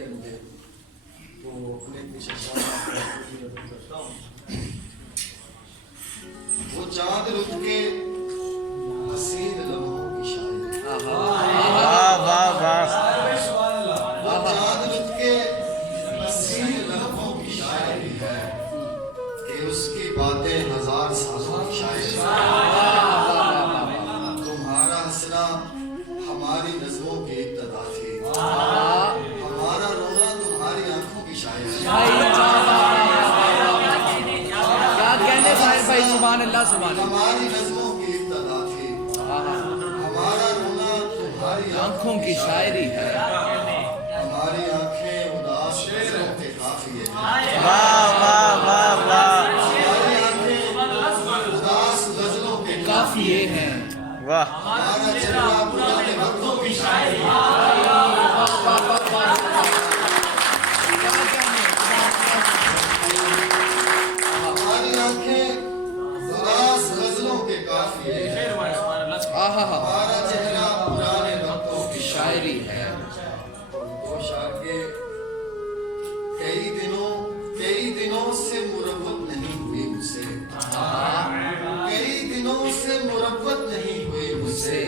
ہے مجھے تو اپنے کچھ اشعار کرتا ہوں. وہ چاند رخ کے حسین لمحوں کی شاعری. واہ واہ واہ. وہ چاند رخ کے حسین لمحوں کی شاعری ہے کہ اس کی باتیں ہزار سالوں کی شاعری ہے. تمہارا ہنسنا ہماری نظموں کی ابتدا تھی, ہمارا رونا تمہاری آنکھوں کی شاعری ہے. سبحان اللہ سبحان اللہ. ہماری نظموں کی ابتدا تھی, ہمارا رونا تمہاری آنکھوں کی شاعری ہے. ہماری آنکھیں اداس غزلوں کے قافیے ہیں. واہ واہ واہ واہ. ہماری آنکھیں اداس غزلوں کے کافیے ہیں. واہ. ہمارا چہرہ پرانے وقتوں کی شاعری ہے. ہماری آنکھیں اداس غزلوں کے قافیے ہیں. ہمارا چہرہ پرانے وقتوں کی شاعری ہے. وہ شاعر کے کئی دنوں سے مربت نہیں ہوئی مجھ سے, کئی دنوں سے مربت نہیں ہوئی مجھ سے,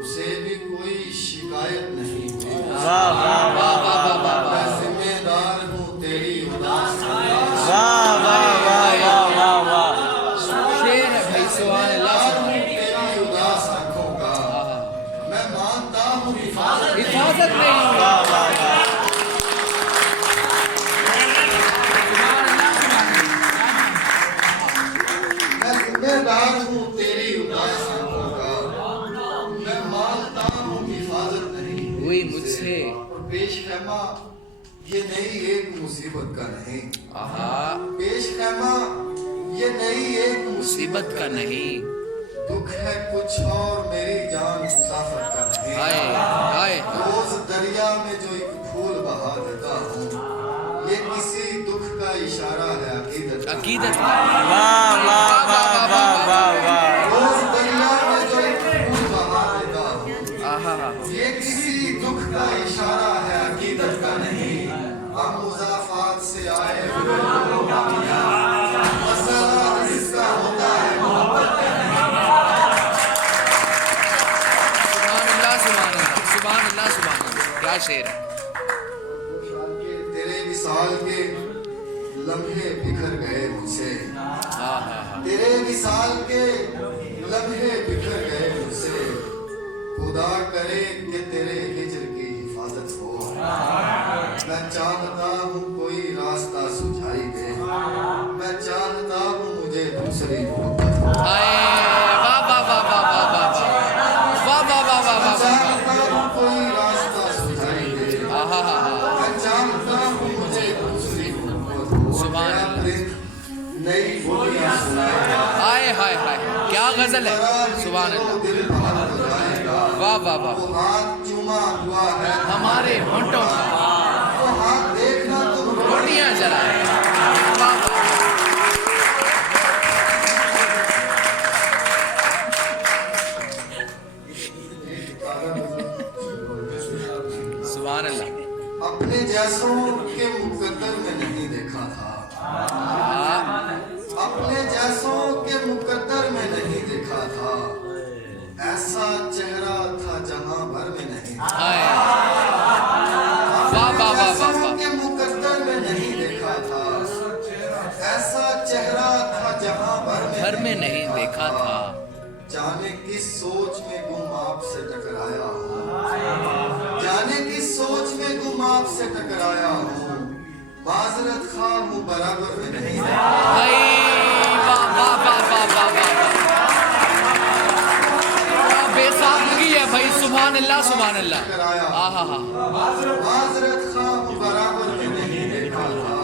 اسے بھی کوئی شکایت نہیں ہوئی. واہ واہ واہ واہ واہ. میں ذمہ دار ہوں تیری اداس کا. واہ واہ واہ واہ واہ واہ. شعر ہے بھائی. سبحان اللہ. تیری اداس آنکھوں کا میں مانتا ہوں حفاظت حفاظت نہیں. واہ واہ واہ. میں ذمہ دار ہوں تیری اداس آنکھوں کا میں مانتا ہوں حفاظت نہیں ہوئی مجھ سے. اور پیش خیمہ یہ نئی ایک مصیبت کا نہیں. پیش خیمہ یہ نئی ایک مصیبت کا نہیں. دکھ ہے کچھ اور میری جان مسافر کا نہیں. ہائے ہائے. روز دریا میں جو ایک پھول بہا دیتا ہوں یہ کسی دکھ کا اشارہ ہے عقیدت کا. عقیدت. واہ واہ واہ واہ واہ واہ. روز دریا میں جو ایک پھول بہا دیتا ہوں یہ کسی دکھ کا اشارہ ہے عقیدت کا نہیں. ہم مضافات سے آئے ہوئے لوگوں کا مسئلہ جس کا ہوتا ہے محبت کا نہیں. سبحان اللہ سبحان اللہ. کیا شعر ہے. تیرے وصال کے لمحے بکھر گئے مجھ سے, تیرے وصال کے لمحے بکھر گئے مجھ سے. خدا کرے کہ تیرے ہجر کی حفاظت ہو. میں چاہتا ہوں کوئی راستہ سجھائی دے, میں چاہتا ہوں مجھے دوسری محبت ہو. واہ واہ واہ واہ واہ واہ. واہ واہ واہ واہ واہ. چاہتا ہوں کوئی راستہ سجھائی دے, میں چاہتا ہوں مجھے دوسری محبت ہو. سبحان اللہ. نئی بولیاں سنائے ہائے ہائے ہائے. کیا غزل ہے. سبحان اللہ. دل بھر ہو جائے گا. واہ واہ واہ. وہ ہاتھ چوما ہوا ہے ہمارے ہونٹوں کا, وہ ہاتھ دیکھنا تم روٹیاں جلائے. واہ واہ. سبحان اللہ. اپنے جیسوں کے مقدر میں نہیں دیکھا تھا, اپنے جیسوں کے مقدر میں نہیں دیکھا تھا. ایسا چہرہ تھا جہاں بھر میں نہیں تھا. واہ واہ واہ واہ. جیسوں کے مقدر میں نہیں دیکھا تھا. ایسا چہرہ تھا جہاں گھر میں نہیں دیکھا تھا. جانے کس سوچ میں گم آپ سے ٹکرایا ہوں, جانے کس سوچ میں گم آپ سے ٹکرایا ہوں. معذرت خواہ ہوں برابر میں نہیں دیکھا. واہ واہ واہ واہ واہ واہ. بے سابقگی ہے بھائی. سبحان اللہ سبحان اللہ. معذرت خواہ ہوں برابر میں نہیں دیکھا تھا.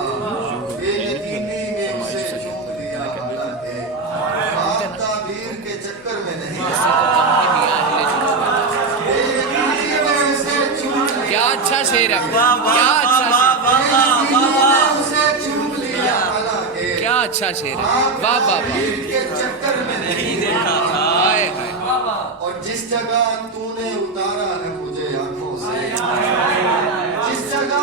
بے یقینی میں اسے چوم دیا حالانکہ خواب تعبیر کے چکر میں نہیں. کیا اچھا شعر ہے. کیا اچھا کیا اچھا شعر ہے. واہ واہ واہ. اور جس جگہ تو نے اتارا ہے مجھے آنکھوں سے, جس جگہ